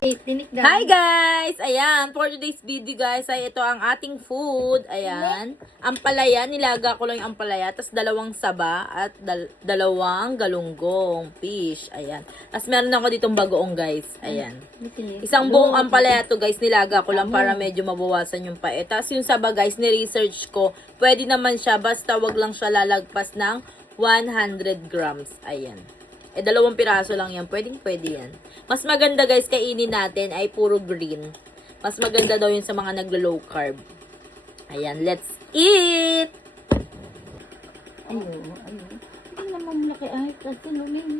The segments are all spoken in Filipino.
Hi guys! Ayan, for today's video guys ay ito ang ating food. Ayan, ampalaya, nilaga ko lang yung ampalaya, tapos dalawang saba at dalawang galunggong fish. Ayan. Tapos meron ako ditong bagoong guys. Ayan. Isang buong ampalaya to guys, nilaga ko lang para medyo mabawasan yung pait. Tapos yung saba guys, ni-research ko, pwede naman siya basta wag lang siya lalagpas ng 100 grams. Ayan. Dalawang piraso lang yan. Pwede yan. Mas maganda guys, kainin natin ay puro green. Mas maganda daw yun sa mga naglo-low carb. Ayan, let's eat! Ayun. Hindi naman malaki ay kasi nuling.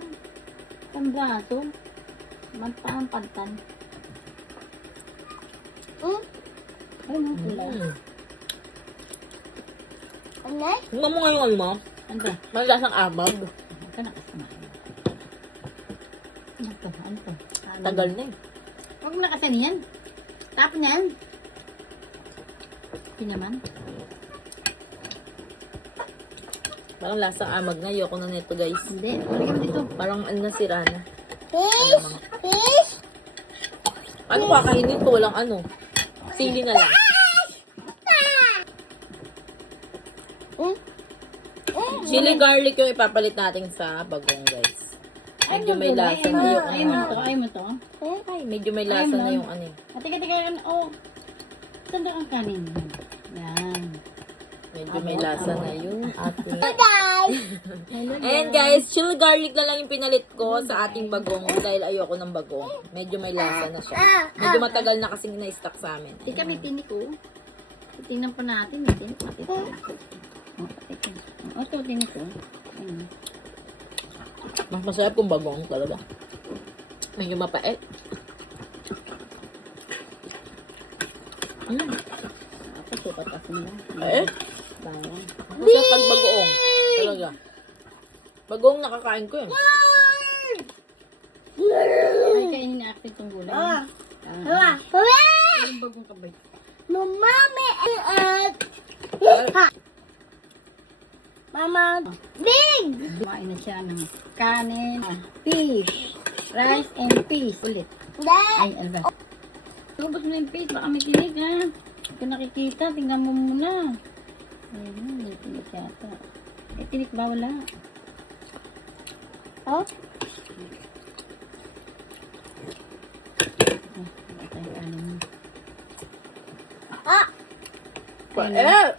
Ang braso. Magpaampantan. Ayun ang tulad. Tingnan mo ngayon ano mo? Ano ba? Maglasang abag. Huwag ka nakasama. Ano to? Ano to? Tagal na eh. Huwag mo nakasan yan. Tapon yan. Hindi naman. Parang lasang amag na. Ayoko na nito guys. Hindi. Balik mo dito. Parang ano na sira na. Fish! Fish! Ano kakainin ko? Walang ano. Sili na lang. Chili garlic yung ipapalit natin sa bagong guys. Medyo may lasa na yung Ayaw mo to. Ayaw mo to. ay, medyo may lasa na yung ano. Teka. Oh. Saan ka ang kanin? Yan. Medyo may lasa na yung ating. Guys! And guys, chili garlic na lang yung pinalit ko sa ating bagong dahil ayoko ng bagong. Medyo may lasa na siya. Medyo matagal na kasing na-stock sa amin. Tika, may tinik ko. Tingnan pa natin. May tinik. Ito, tinik ko. Ayun. Mas masarap kung bagong talaga. Medyo mapait. Ako, sukat kasi nila. Eh? Bawang. Masarap pag bagoong. Talaga. Bagoong nakakain ko eh. Ay, kainin na ako itong gulay. Mama! Yung bagong kabay. Mama! Mama! Big! Kumain na siya ng kanin, fish, rice, and fish. Ulit. Dad! Ay, ano ba? Lubos mo yung fish. Baka may tinik ha. Hindi ko nakikita. Tingnan mo muna. Ayun, may tinik yata. May tinik ba? Wala. Oh? Ito yung kanin. Ah! Pait!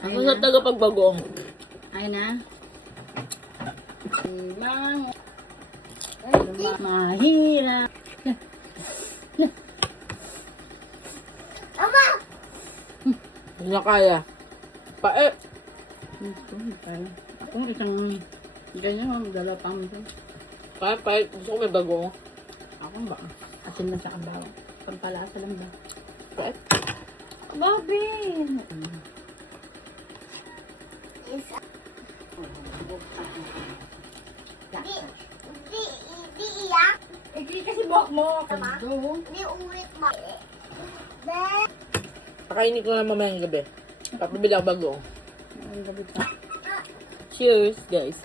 Ako sa taga pagbagoong. Ayun na. Mang. Mahirap. Mama! Hindi na kaya. Pait! Kung isang ganyan, dala pa mo. Pait. Gusto ko may bagoong. Ako ba? Asin lang sa kabaw. Pampalasa lang ba? Pait. Bobby! Di iyak? Hindi kasi buhok mo. Kando. Di ulit mo. Dad! Pakainin ko lang mamayang gabi. Papabili ako bagoong. Ang gabi pa. Cheers guys.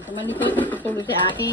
Ito man ito, tutulog si ate.